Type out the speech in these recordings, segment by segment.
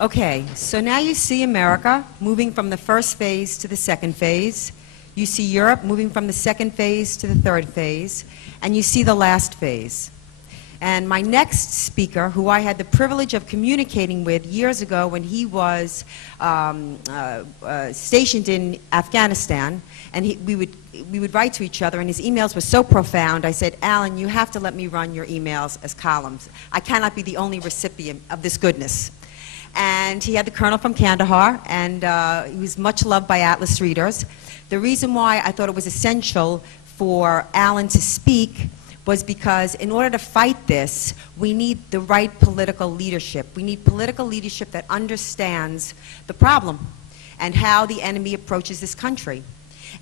Okay, so now you see America moving from the first phase to the second phase. You see Europe moving from the second phase to the third phase. And you see the last phase. And my next speaker, who I had the privilege of communicating with years ago when he was stationed in Afghanistan, and we would write to each other, and his emails were so profound, I said, Alan, you have to let me run your emails as columns. I cannot be the only recipient of this goodness. And he had the colonel from Kandahar, and he was much loved by Atlas readers. The reason why I thought it was essential for Alan to speak was because in order to fight this, we need the right political leadership. We need political leadership that understands the problem and how the enemy approaches this country.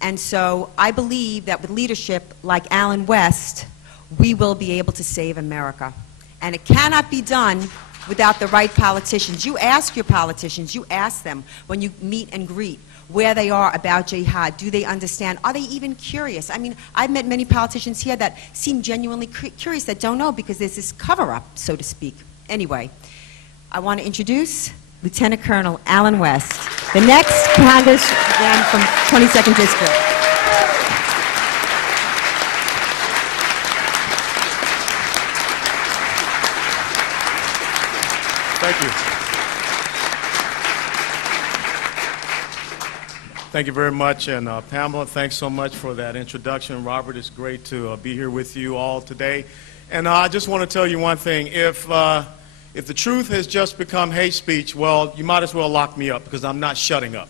And so I believe that with leadership like Alan West, we will be able to save America. And it cannot be done without the right politicians. You ask your politicians, you ask them when you meet and greet where they are about jihad. Do they understand? Are they even curious? I mean, I've met many politicians here that seem genuinely curious, that don't know because there's this cover-up, so to speak. Anyway, I want to introduce Lieutenant Colonel Alan West, the next congressman from 22nd District. Thank you. Thank you very much, and Pamela, thanks so much for that introduction. Robert, it's great to be here with you all today. And I just want to tell you one thing. If the truth has just become hate speech, well, you might as well lock me up because I'm not shutting up.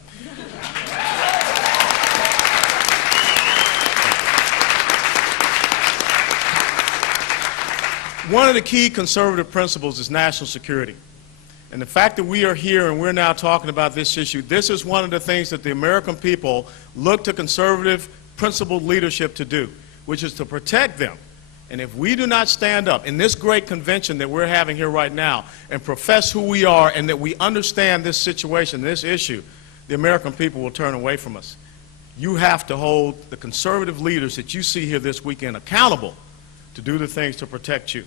One of the key conservative principles is national security. And the fact that we are here and we're now talking about this issue, this is one of the things that the American people look to conservative, principled leadership to do, which is to protect them. And if we do not stand up in this great convention that we're having here right now and profess who we are and that we understand this situation, this issue, the American people will turn away from us. You have to hold the conservative leaders that you see here this weekend accountable to do the things to protect you.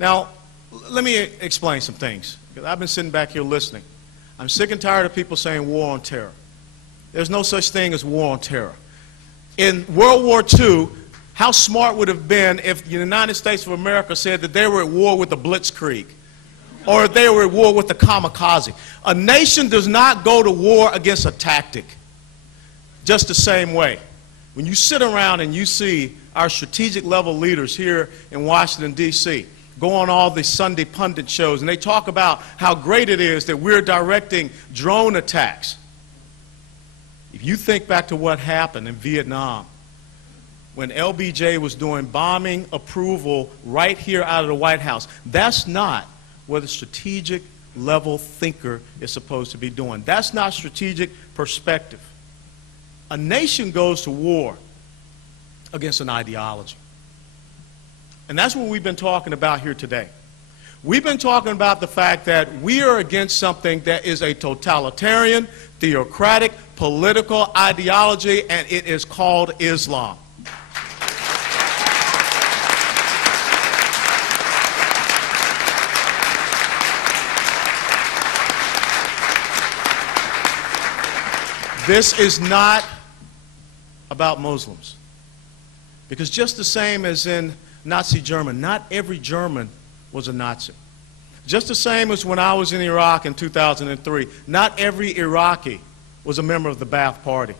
Now, let me explain some things, because I've been sitting back here listening. I'm sick and tired of people saying war on terror. There's no such thing as war on terror. In World War II, how smart would it have been if the United States of America said that they were at war with the Blitzkrieg, or if they were at war with the kamikaze? A nation does not go to war against a tactic. Just the same way. When you sit around and you see our strategic level leaders here in Washington, D.C., go on all the Sunday pundit shows, and they talk about how great it is that we're directing drone attacks. If you think back to what happened in Vietnam, when LBJ was doing bombing approval right here out of the White House, that's not what a strategic level thinker is supposed to be doing. That's not strategic perspective. A nation goes to war against an ideology. And that's what we've been talking about here today. We've been talking about the fact that we are against something that is a totalitarian, theocratic, political ideology, and it is called Islam. This is not about Muslims. Because just the same as in Nazi Germany, not every German was a Nazi. Just the same as when I was in Iraq in 2003, not every Iraqi was a member of the Ba'ath Party.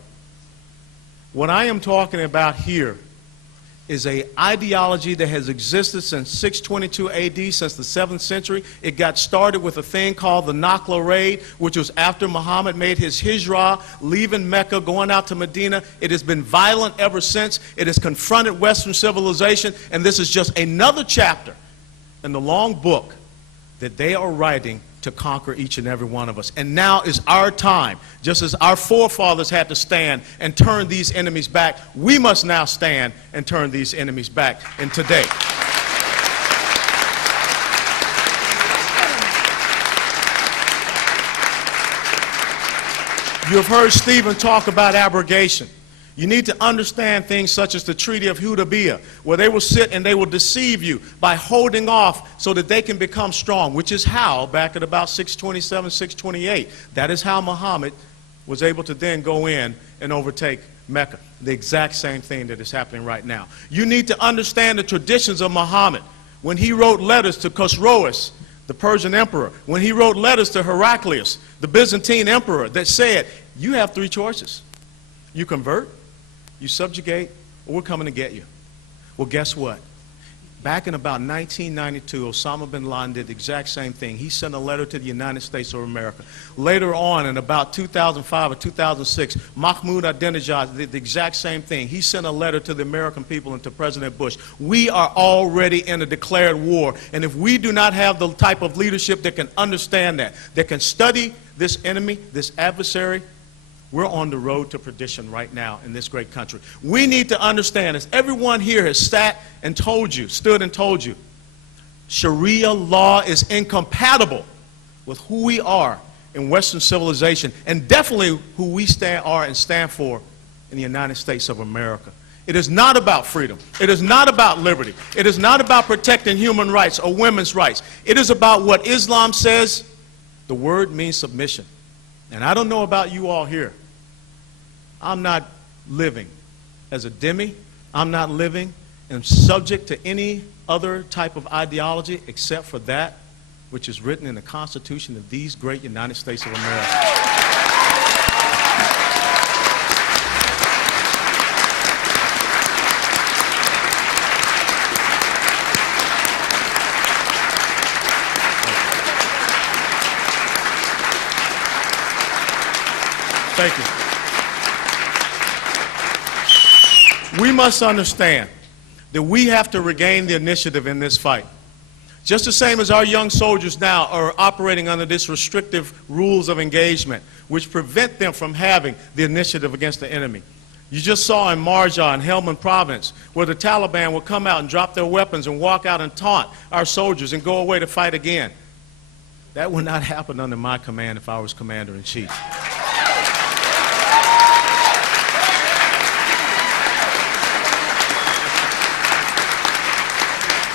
What I am talking about here is an ideology that has existed since 622 AD, since the 7th century. It got started with a thing called the Nakla Raid, which was after Muhammad made his hijrah, leaving Mecca, going out to Medina. It has been violent ever since. It has confronted Western civilization, and this is just another chapter in the long book that they are writing to conquer each and every one of us. And now is our time. Just as our forefathers had to stand and turn these enemies back, we must now stand and turn these enemies back. And today, you have heard Stephen talk about abrogation. You need to understand things such as the Treaty of Hudaybiyah, where they will sit and they will deceive you by holding off so that they can become strong, which is how, back at about 627, 628, that is how Muhammad was able to then go in and overtake Mecca. The exact same thing that is happening right now. You need to understand the traditions of Muhammad. When he wrote letters to Khosroes, the Persian emperor, when he wrote letters to Heraclius, the Byzantine emperor, that said, you have three choices. You convert, you subjugate, or we're coming to get you. Well, guess what? Back in about 1992, Osama bin Laden did the exact same thing. He sent a letter to the United States of America. Later on, in about 2005 or 2006, Mahmoud Ahmadinejad did the exact same thing. He sent a letter to the American people and to President Bush. We are already in a declared war, and if we do not have the type of leadership that can understand that can study this enemy, this adversary, we're on the road to perdition right now in this great country. We need to understand, as everyone here has sat and told you, stood and told you, Sharia law is incompatible with who we are in Western civilization, and definitely who we are and stand for in the United States of America. It is not about freedom. It is not about liberty. It is not about protecting human rights or women's rights. It is about what Islam says. The word means submission. And I don't know about you all here. I'm not living as a dhimmi. I'm not living and subject to any other type of ideology except for that which is written in the Constitution of these great United States of America. Thank you. We must understand that we have to regain the initiative in this fight. Just the same as our young soldiers now are operating under this restrictive rules of engagement, which prevent them from having the initiative against the enemy. You just saw in Marja and Helmand Province where the Taliban will come out and drop their weapons and walk out and taunt our soldiers and go away to fight again. That would not happen under my command if I was commander-in-chief.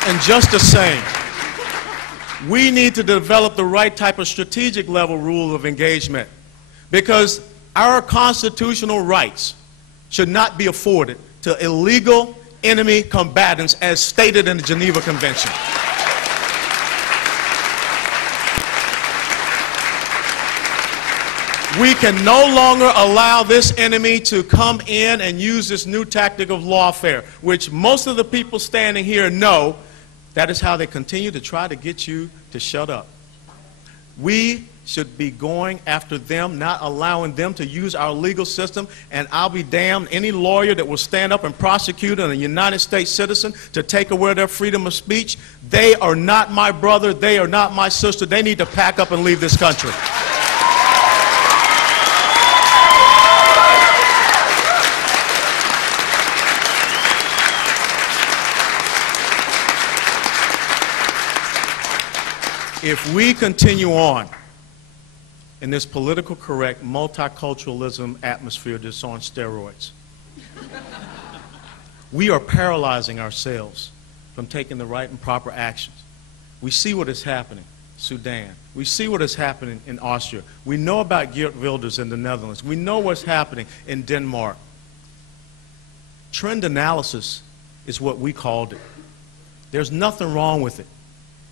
And just the same, we need to develop the right type of strategic level rule of engagement, because our constitutional rights should not be afforded to illegal enemy combatants as stated in the Geneva Convention. We can no longer allow this enemy to come in and use this new tactic of lawfare, which most of the people standing here know. That is how they continue to try to get you to shut up. We should be going after them, not allowing them to use our legal system, and I'll be damned any lawyer that will stand up and prosecute a United States citizen to take away their freedom of speech. They are not my brother. They are not my sister. They need to pack up and leave this country. If we continue on in this political correct multiculturalism atmosphere that's on steroids, we are paralyzing ourselves from taking the right and proper actions. We see what is happening in Sudan. We see what is happening in Austria. We know about Geert Wilders in the Netherlands. We know what's happening in Denmark. Trend analysis is what we called it. There's nothing wrong with it.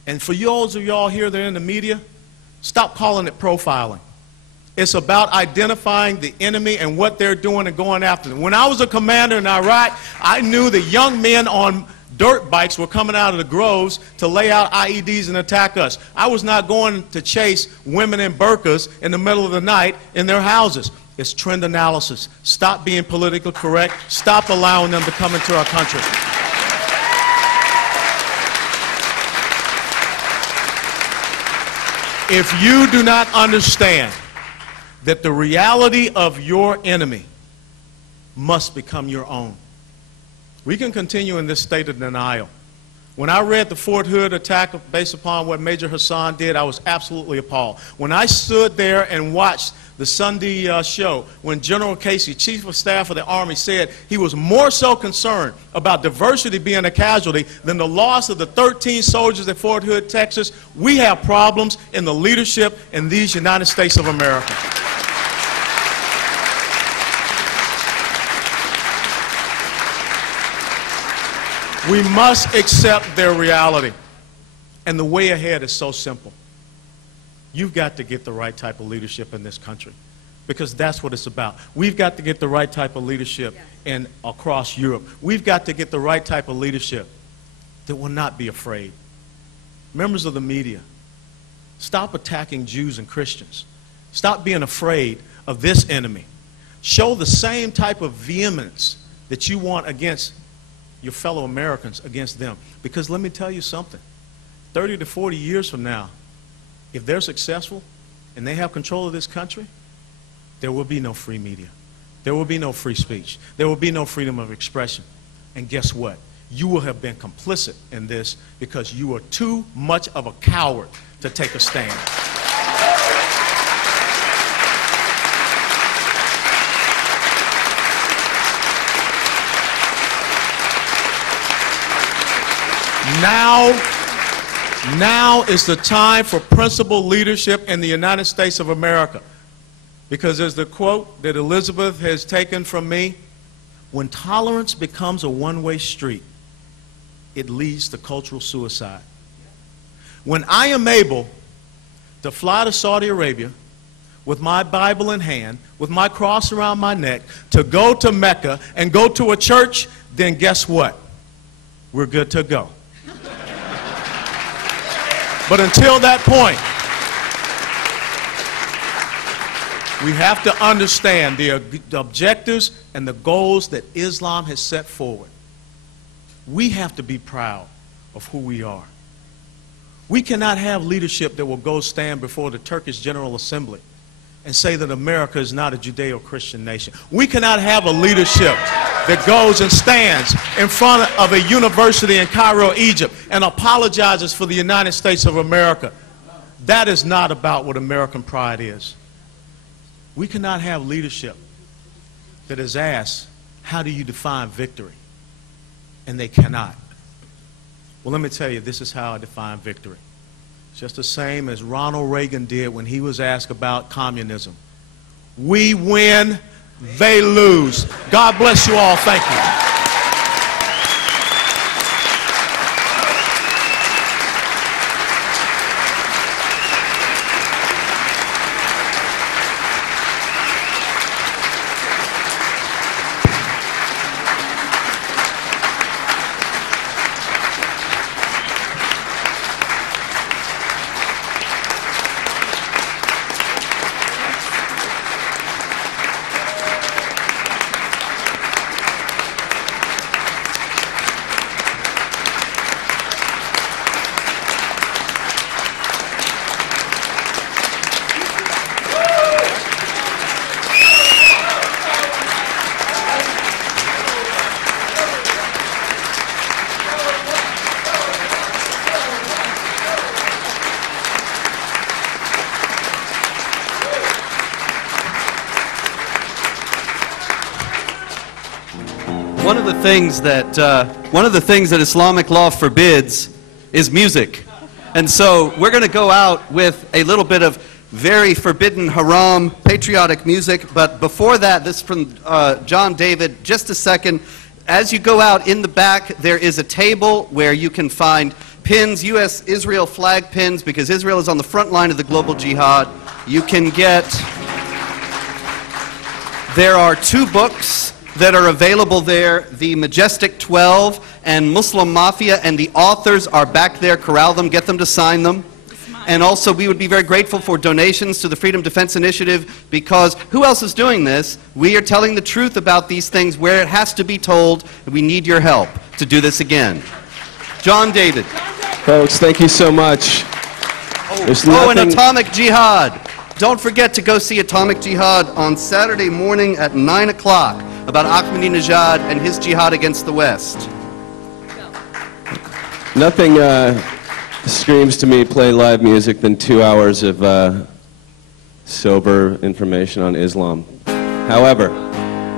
And for those of y'all here that are in the media, stop calling it profiling. It's about identifying the enemy and what they're doing and going after them. When I was a commander in Iraq, I knew that young men on dirt bikes were coming out of the groves to lay out IEDs and attack us. I was not going to chase women in burqas in the middle of the night in their houses. It's trend analysis. Stop being politically correct. Stop allowing them to come into our country. If you do not understand that the reality of your enemy must become your own, we can continue in this state of denial. When I read the Fort Hood attack based upon what Major Hassan did, I was absolutely appalled. When I stood there and watched the Sunday show, when General Casey, Chief of Staff of the Army, said he was more so concerned about diversity being a casualty than the loss of the 13 soldiers at Fort Hood, Texas, we have problems in the leadership in these United States of America. We must accept their reality. And the way ahead is so simple. You've got to get the right type of leadership in this country, because that's what it's about. We've got to get the right type of leadership across Europe. We've got to get the right type of leadership that will not be afraid. Members of the media, stop attacking Jews and Christians. Stop being afraid of this enemy. Show the same type of vehemence that you want against your fellow Americans, against them. Because let me tell you something, 30 to 40 years from now, if they're successful and they have control of this country, there will be no free media. There will be no free speech. There will be no freedom of expression. And guess what? You will have been complicit in this because you are too much of a coward to take a stand. Now is the time for principled leadership in the United States of America. Because as the quote that Elizabeth has taken from me, when tolerance becomes a one-way street, it leads to cultural suicide. When I am able to fly to Saudi Arabia with my Bible in hand, with my cross around my neck, to go to Mecca and go to a church, then guess what? We're good to go. But until that point, we have to understand the objectives and the goals that Islam has set forward. We have to be proud of who we are. We cannot have leadership that will go stand before the Turkish General Assembly and say that America is not a Judeo-Christian nation. We cannot have a leadership that goes and stands in front of a university in Cairo, Egypt, and apologizes for the United States of America. That is not about what American pride is. We cannot have leadership that is asked, how do you define victory? And they cannot. Well, let me tell you, this is how I define victory. It's just the same as Ronald Reagan did when he was asked about communism. We win, they lose. God bless you all. Thank you. One of the things that Islamic law forbids is music. And so we're going to go out with a little bit of very forbidden, haram, patriotic music. But before that, this is from John David. Just a second. As you go out in the back, there is a table where you can find pins, U.S.-Israel flag pins, because Israel is on the front line of the global jihad. You can get, there are 2 books that are available there, The Majestic 12 and Muslim Mafia, and the authors are back there. Corral them, get them to sign them. And also, we would be very grateful for donations to the Freedom Defense Initiative, because who else is doing this? We are telling the truth about these things where it has to be told. We need your help to do this again. John David. Folks, thank you so much. And Atomic Jihad. Don't forget to go see Atomic Jihad on Saturday morning at 9 o'clock about Ahmadinejad and his jihad against the West. Nothing screams to me play live music than 2 hours of sober information on Islam. However,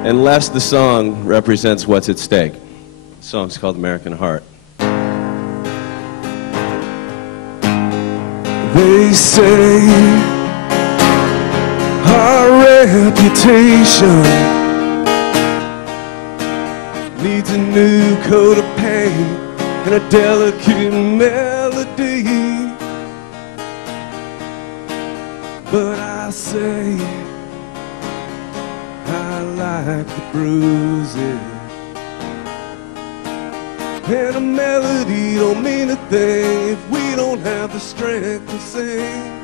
unless the song represents what's at stake. The song's called American Heart. They say our reputation needs a new coat of paint and a delicate melody. But I say I like the bruises, and a melody don't mean a thing if we don't have the strength to sing.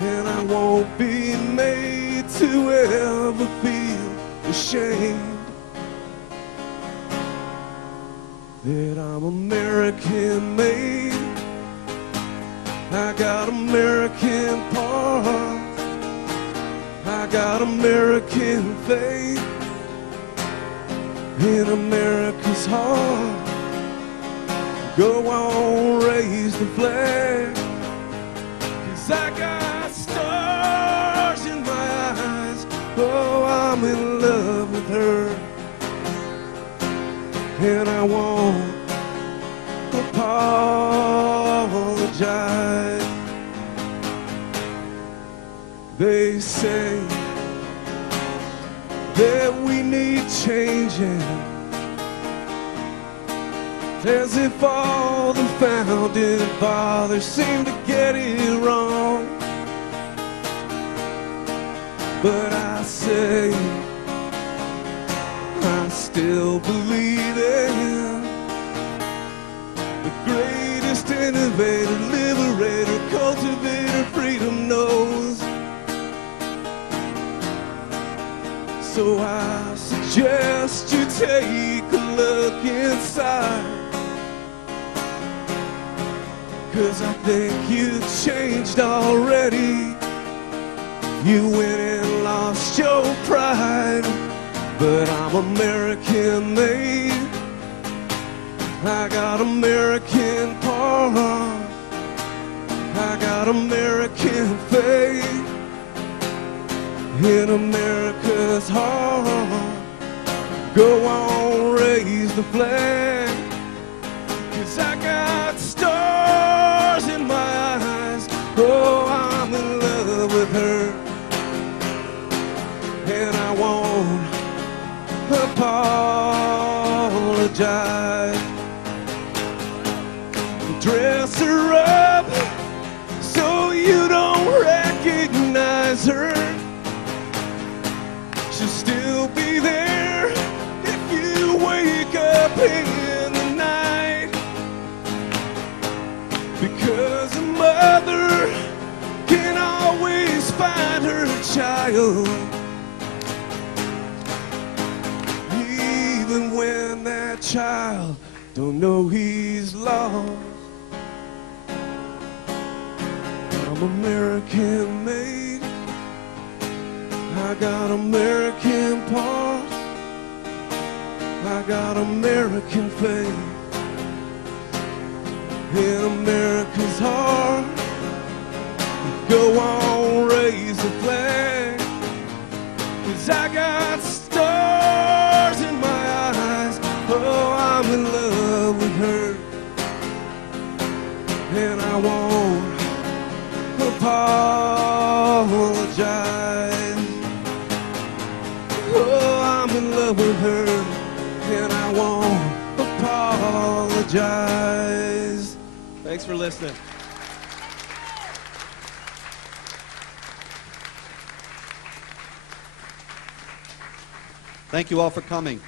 And I won't be made to ever feel ashamed that I'm American made. I got American parts, I got American faith in America's heart. Go on, raise the flag, 'cause I got stars in my eyes. Oh, I'm in love with her, and I won't apologize. They say that we need changing, as if all the founding fathers seem to get it wrong. But I say I still believe in the greatest innovator, liberator, cultivator, freedom knows. So I suggest you take a look inside, 'cause I think you changed already. You went and lost your pride, but I'm American made. I got American heart, I got American faith in America's heart. Go on, raise the flag, 'cause I got stars in my eyes. Oh, I'm in love with her, and I won't apologize. Dress her up so you don't recognize her. She'll still be there if you wake up in the night, because a mother can always find her child, even when that child don't know he's lost. I'm American made, I got American parts, I got American faith in America's heart. Go on, raise the flag, 'cause I got stars in my eyes. Oh, I'm in love with her, and I won't apologize. Oh, I'm in love with her, and I won't apologize. Thanks for listening. Thank you all for coming.